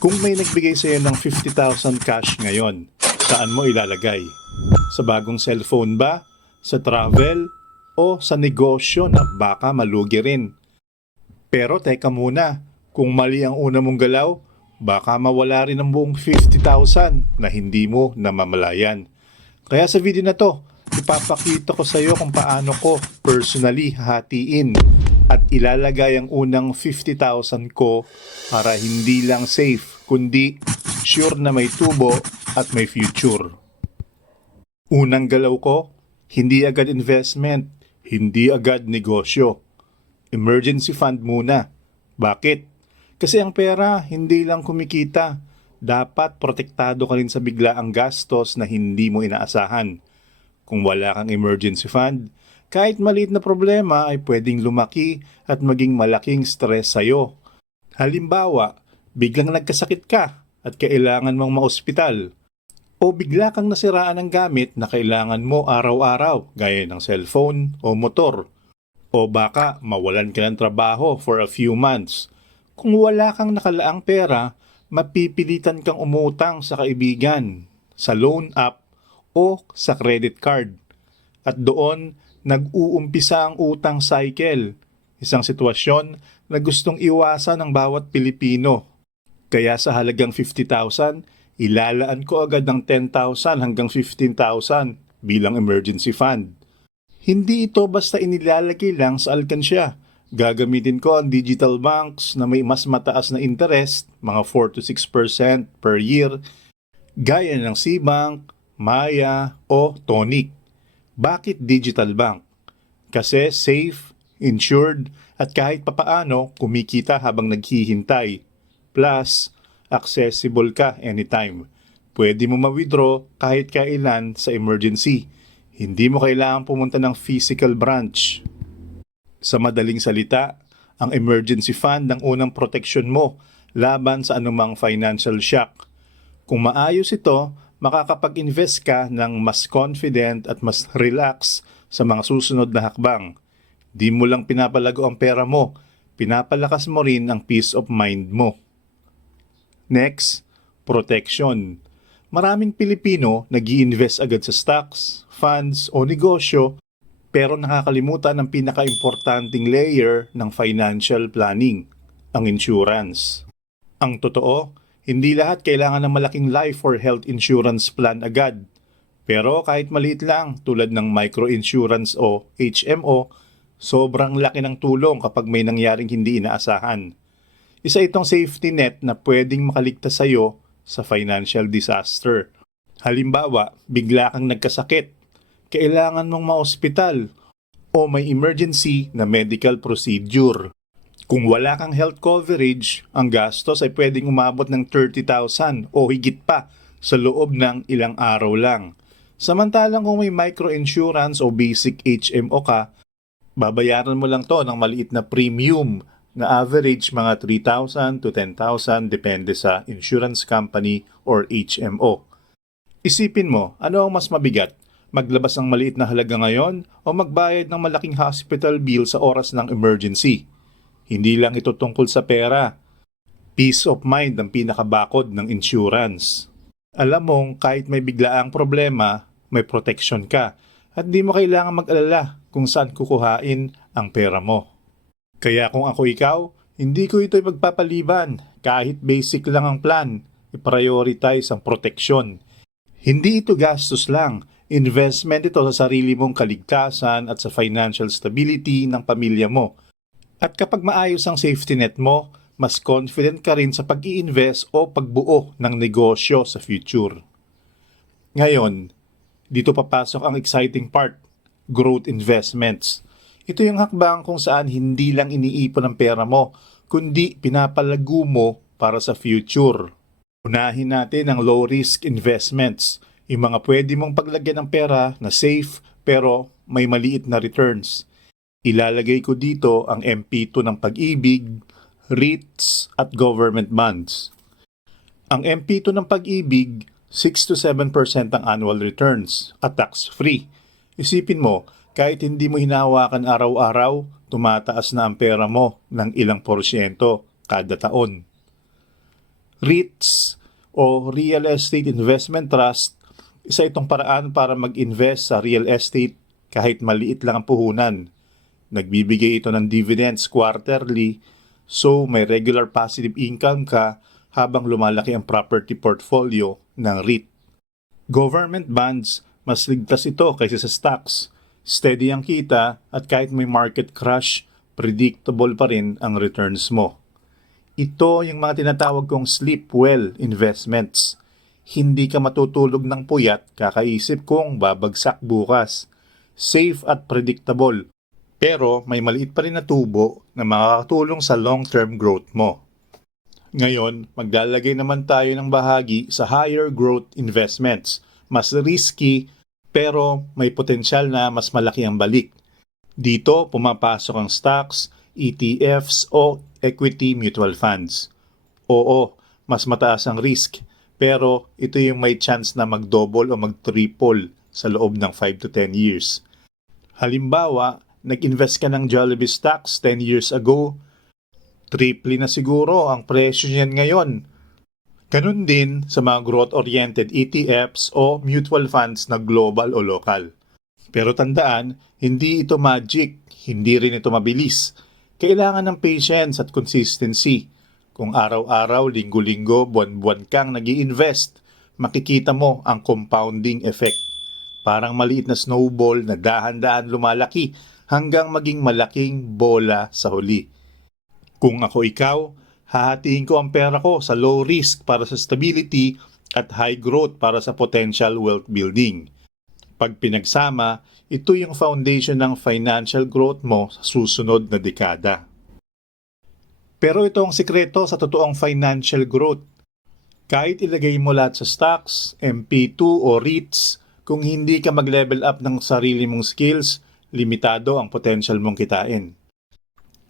Kung may nagbigay sa'yo ng 50,000 cash ngayon, saan mo ilalagay? Sa bagong cellphone ba? Sa travel? O sa negosyo na baka malugi rin? Pero teka muna, kung mali ang una mong galaw, baka mawala rin ang buong 50,000 na hindi mo namamalayan. Kaya sa video na to, ipapakita ko sa iyo kung paano ko personally hatiin at ilalagay ang unang 50,000 ko para hindi lang safe, kundi sure na may tubo at may future. Unang galaw ko, hindi agad investment, hindi agad negosyo. Emergency fund muna. Bakit? Kasi ang pera hindi lang kumikita. Dapat protektado ka rin sa biglaang gastos na hindi mo inaasahan. Kung wala kang emergency fund, kahit maliit na problema ay pwedeng lumaki at maging malaking stress sa'yo. Halimbawa, biglang nagkasakit ka at kailangan mong maospital. O bigla kang nasiraan ng gamit na kailangan mo araw-araw gaya ng cellphone o motor. O baka mawalan ka ng trabaho for a few months. Kung wala kang nakalaang pera, mapipilitan kang umutang sa kaibigan, sa loan app o sa credit card. At doon, nag-uumpisa ang utang cycle, isang sitwasyon na gustong iwasan ng bawat Pilipino. Kaya sa halagang 50,000, ilalaan ko agad ng 10,000 hanggang 15,000 bilang emergency fund. Hindi ito basta inilalagay lang sa alkansya. Gagamitin ko ang digital banks na may mas mataas na interest, mga 4 to 6% per year, gaya ng Cbank, Maya o Tonic. Bakit digital bank? Kasi safe, insured, at kahit papaano kumikita habang naghihintay. Plus, accessible ka anytime. Pwede mo ma-withdraw kahit kailan sa emergency. Hindi mo kailangan pumunta ng physical branch. Sa madaling salita, ang emergency fund ang unang proteksyon mo laban sa anumang financial shock. Kung maayos ito, makakapag-invest ka ng mas confident at mas relax sa mga susunod na hakbang. Di mo lang pinapalago ang pera mo, pinapalakas mo rin ang peace of mind mo. Next, protection. Maraming Pilipino nag invest agad sa stocks, funds o negosyo pero nakakalimutan ang pinaka-importanting layer ng financial planning, ang insurance. Ang totoo, hindi lahat kailangan ng malaking life or health insurance plan agad. Pero kahit maliit lang tulad ng microinsurance o HMO, sobrang laki ng tulong kapag may nangyaring hindi inaasahan. Isa itong safety net na pwedeng makaligtas sa iyo sa financial disaster. Halimbawa, bigla kang nagkasakit, kailangan mong maospital o may emergency na medical procedure. Kung wala kang health coverage, ang gastos ay pwedeng umabot ng 30,000 o higit pa sa loob ng ilang araw lang. Samantalang kung may microinsurance o basic HMO ka, babayaran mo lang to ng maliit na premium na average mga 3,000 to 10,000 depende sa insurance company or HMO. Isipin mo, ano ang mas mabigat? Maglabas ng maliit na halaga ngayon o magbayad ng malaking hospital bill sa oras ng emergency? Hindi lang ito tungkol sa pera. Peace of mind ang pinakabakod ng insurance. Alam mong kahit may biglaang problema, may protection ka at di mo kailangan mag-alala kung saan kukuhain ang pera mo. Kaya kung ako ikaw, hindi ko ito ipagpapaliban kahit basic lang ang plan. I-prioritize ang proteksyon. Hindi ito gastos lang. Investment ito sa sarili mong kaligtasan at sa financial stability ng pamilya mo. At kapag maayos ang safety net mo, mas confident ka rin sa pag invest o pagbuo ng negosyo sa future. Ngayon, dito papasok ang exciting part, growth investments. Ito yung hakbang kung saan hindi lang iniipon ang pera mo, kundi pinapalago mo para sa future. Unahin natin ang low-risk investments, yung mga pwede mong paglagyan ng pera na safe pero may maliit na returns. Ilalagay ko dito ang MP2 ng pag-ibig, REITs at government bonds. Ang MP2 ng pag-ibig, 6 to 7% ang annual returns at tax-free. Isipin mo, kahit hindi mo hinawakan araw-araw, tumataas na ang pera mo ng ilang porsyento kada taon. REITs o Real Estate Investment Trust, isa itong paraan para mag-invest sa real estate kahit maliit lang ang puhunan. Nagbibigay ito ng dividends quarterly, so may regular passive income ka habang lumalaki ang property portfolio ng REIT. Government bonds, mas ligtas ito kaysa sa stocks. Steady ang kita at kahit may market crash, predictable pa rin ang returns mo. Ito yung mga tinatawag kong sleep well investments. Hindi ka matutulog ng puyat kakaisip kung babagsak bukas. Safe at predictable. Pero may maliit pa rin na tubo na makakatulong sa long-term growth mo. Ngayon, maglalagay naman tayo ng bahagi sa higher growth investments. Mas risky pero may potensyal na mas malaki ang balik. Dito pumapasok ang stocks, ETFs o equity mutual funds. Oo, mas mataas ang risk pero ito yung may chance na mag-double o mag-triple sa loob ng 5 to 10 years. Halimbawa, nag-invest ka ng Jollibee stocks 10 years ago, triple na siguro ang presyo niyan ngayon. Ganun din sa mga growth-oriented ETFs o mutual funds na global o local. Pero tandaan, hindi ito magic, hindi rin ito mabilis. Kailangan ng patience at consistency. Kung araw-araw, linggo-linggo, buwan-buwan kang nag invest makikita mo ang compounding effect. Parang maliit na snowball na dahan-dahan lumalaki hanggang maging malaking bola sa huli. Kung ako ikaw, hahatiin ko ang pera ko sa low risk para sa stability at high growth para sa potential wealth building. Pag pinagsama, ito yung foundation ng financial growth mo sa susunod na dekada. Pero ito ang sikreto sa totoong financial growth. Kahit ilagay mo lahat sa stocks, MP2 o REITs, kung hindi ka mag-level up ng sarili mong skills, limitado ang potential mong kitain.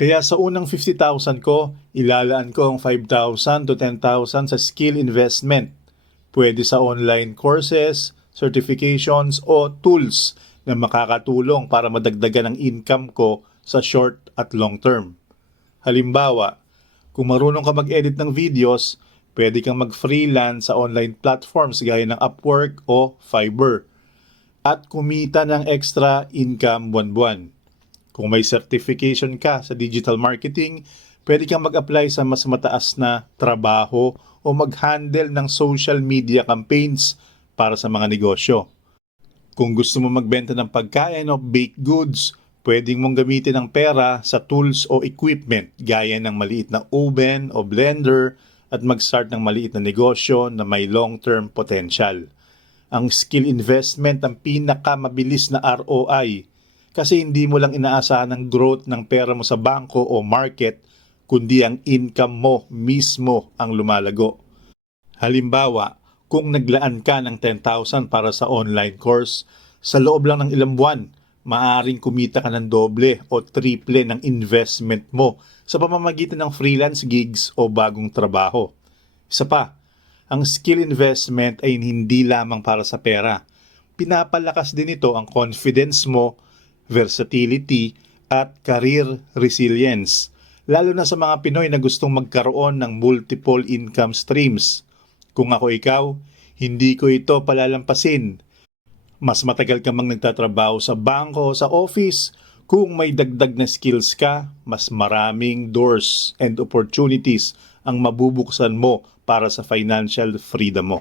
Kaya sa unang 50,000 ko, ilalaan ko ang 5,000 to 10,000 sa skill investment. Pwede sa online courses, certifications o tools na makakatulong para madagdagan ang income ko sa short at long term. Halimbawa, kung marunong ka mag-edit ng videos, pwede kang mag-freelance sa online platforms gaya ng Upwork o Fiverr at kumita ng extra income buwan-buwan. Kung may certification ka sa digital marketing, pwede kang mag-apply sa mas mataas na trabaho o mag-handle ng social media campaigns para sa mga negosyo. Kung gusto mo magbenta ng pagkain o baked goods, pwedeng mong gamitin ang pera sa tools o equipment gaya ng maliit na oven o blender at mag-start ng maliit na negosyo na may long-term potential. Ang skill investment ang pinakamabilis na ROI kasi hindi mo lang inaasahan ang growth ng pera mo sa bangko o market, kundi ang income mo mismo ang lumalago. Halimbawa, kung naglaan ka ng 10,000 para sa online course, sa loob lang ng ilang buwan, maaring kumita ka ng doble o triple ng investment mo sa pamamagitan ng freelance gigs o bagong trabaho. Isa pa, ang skill investment ay hindi lamang para sa pera. Pinapalakas din ito ang confidence mo versatility, at career resilience, lalo na sa mga Pinoy na gustong magkaroon ng multiple income streams. Kung ako ikaw, hindi ko ito palalampasin. Mas matagal ka mang nagtatrabaho sa bangko o sa office, kung may dagdag na skills ka, mas maraming doors and opportunities ang mabubuksan mo para sa financial freedom mo.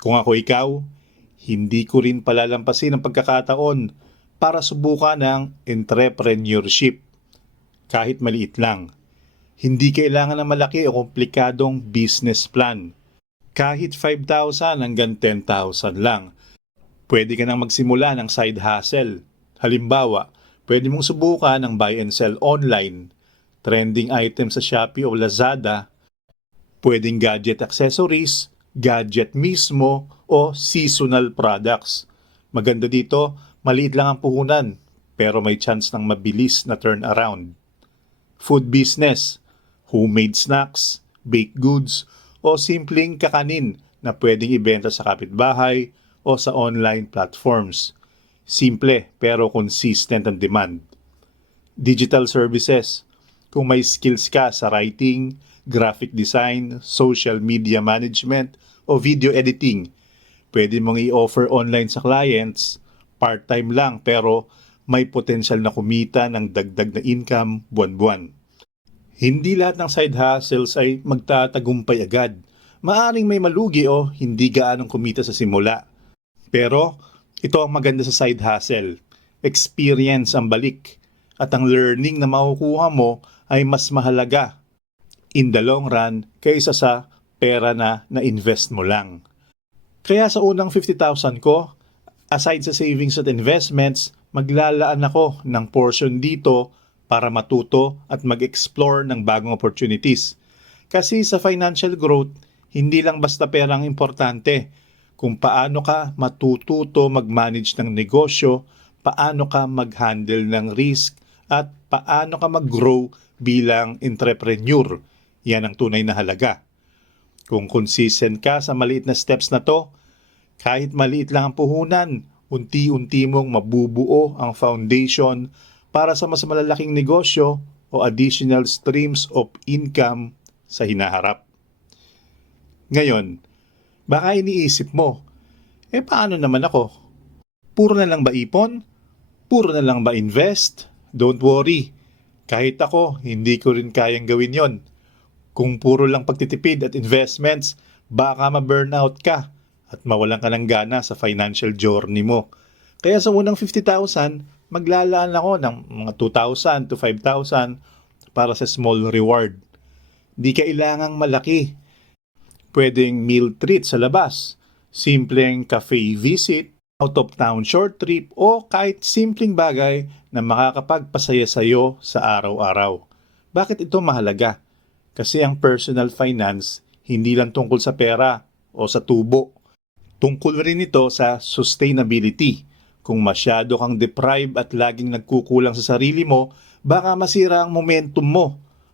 Kung ako ikaw, hindi ko rin palalampasin ang pagkakataon para subukan ng entrepreneurship kahit maliit lang. Hindi kailangan ng malaki o komplikadong business plan. Kahit 5,000 hanggang 10,000 lang. Pwede ka nang magsimula ng side hustle. Halimbawa, pwede mong subukan ng buy and sell online, trending item sa Shopee o Lazada, pwedeng gadget accessories, gadget mismo o seasonal products. Maganda dito, Maliit lang ang puhunan, pero may chance ng mabilis na turnaround. Food business, homemade snacks, baked goods, o simpleng kakanin na pwedeng ibenta sa kapitbahay o sa online platforms. Simple pero consistent ang demand. Digital services, kung may skills ka sa writing, graphic design, social media management, o video editing. Pwede mong i-offer online sa clients, part-time lang pero may potensyal na kumita ng dagdag na income buwan-buwan. Hindi lahat ng side hustles ay magtatagumpay agad. Maaring may malugi o hindi gaanong kumita sa simula. Pero ito ang maganda sa side hustle. Experience ang balik at ang learning na makukuha mo ay mas mahalaga in the long run kaysa sa pera na na-invest mo lang. Kaya sa unang 50,000 ko, aside sa savings at investments, maglalaan ako ng portion dito para matuto at mag-explore ng bagong opportunities. Kasi sa financial growth, hindi lang basta pera ang importante. Kung paano ka matututo mag-manage ng negosyo, paano ka mag-handle ng risk, at paano ka mag-grow bilang entrepreneur. Yan ang tunay na halaga. Kung consistent ka sa maliit na steps na to, kahit maliit lang ang puhunan, unti-unti mong mabubuo ang foundation para sa mas malalaking negosyo o additional streams of income sa hinaharap. Ngayon, baka iniisip mo, eh paano naman ako? Puro na lang ba ipon? Puro na lang ba invest? Don't worry. Kahit ako, hindi ko rin kayang gawin yon. Kung puro lang pagtitipid at investments, baka ma-burnout ka at mawalan ka ng gana sa financial journey mo. Kaya sa unang 50,000, maglalaan ako ng mga 2,000 to 5,000 para sa small reward. Di kailangang malaki. Pwedeng meal treat sa labas, simpleng cafe visit, out of town short trip o kahit simpleng bagay na makakapagpasaya sa iyo sa araw-araw. Bakit ito mahalaga? Kasi ang personal finance hindi lang tungkol sa pera o sa tubo. Tungkol rin ito sa sustainability. Kung masyado kang deprive at laging nagkukulang sa sarili mo, baka masira ang momentum mo.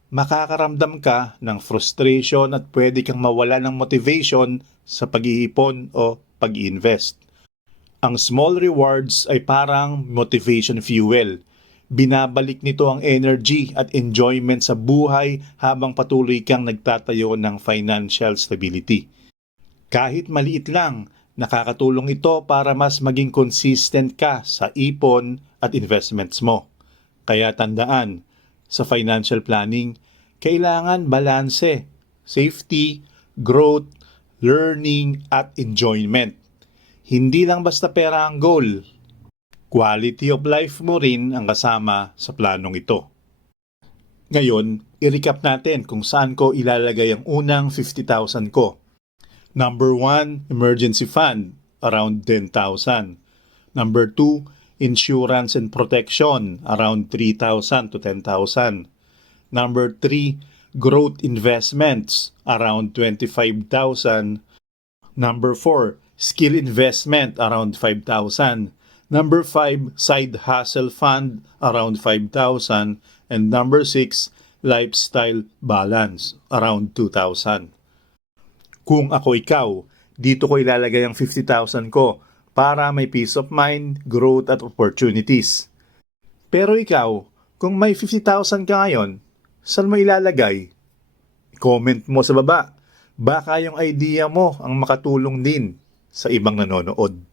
Makakaramdam ka ng frustration at pwede kang mawala ng motivation sa pag-iipon o pag-invest. Ang small rewards ay parang motivation fuel. Binabalik nito ang energy at enjoyment sa buhay habang patuloy kang nagtatayo ng financial stability. Kahit maliit lang, nakakatulong ito para mas maging consistent ka sa ipon at investments mo. Kaya tandaan, sa financial planning, kailangan balanse, safety, growth, learning, at enjoyment. Hindi lang basta pera ang goal. Quality of life mo rin ang kasama sa planong ito. Ngayon, i-recap natin kung saan ko ilalagay ang unang 50,000 ko. Number 1, emergency fund, around 10,000. Number 2, insurance and protection, around 3,000 to 10,000. Number 3, growth investments, around 25,000. Number 4, skill investment, around 5,000. Number 5, side hustle fund, around 5,000. And number 6, lifestyle balance, around 2,000. Kung ako ikaw, dito ko ilalagay ang 50,000 ko para may peace of mind, growth at opportunities. Pero ikaw, kung may 50,000 ka ngayon, saan mo ilalagay? Comment mo sa baba. Baka yung idea mo ang makatulong din sa ibang nanonood.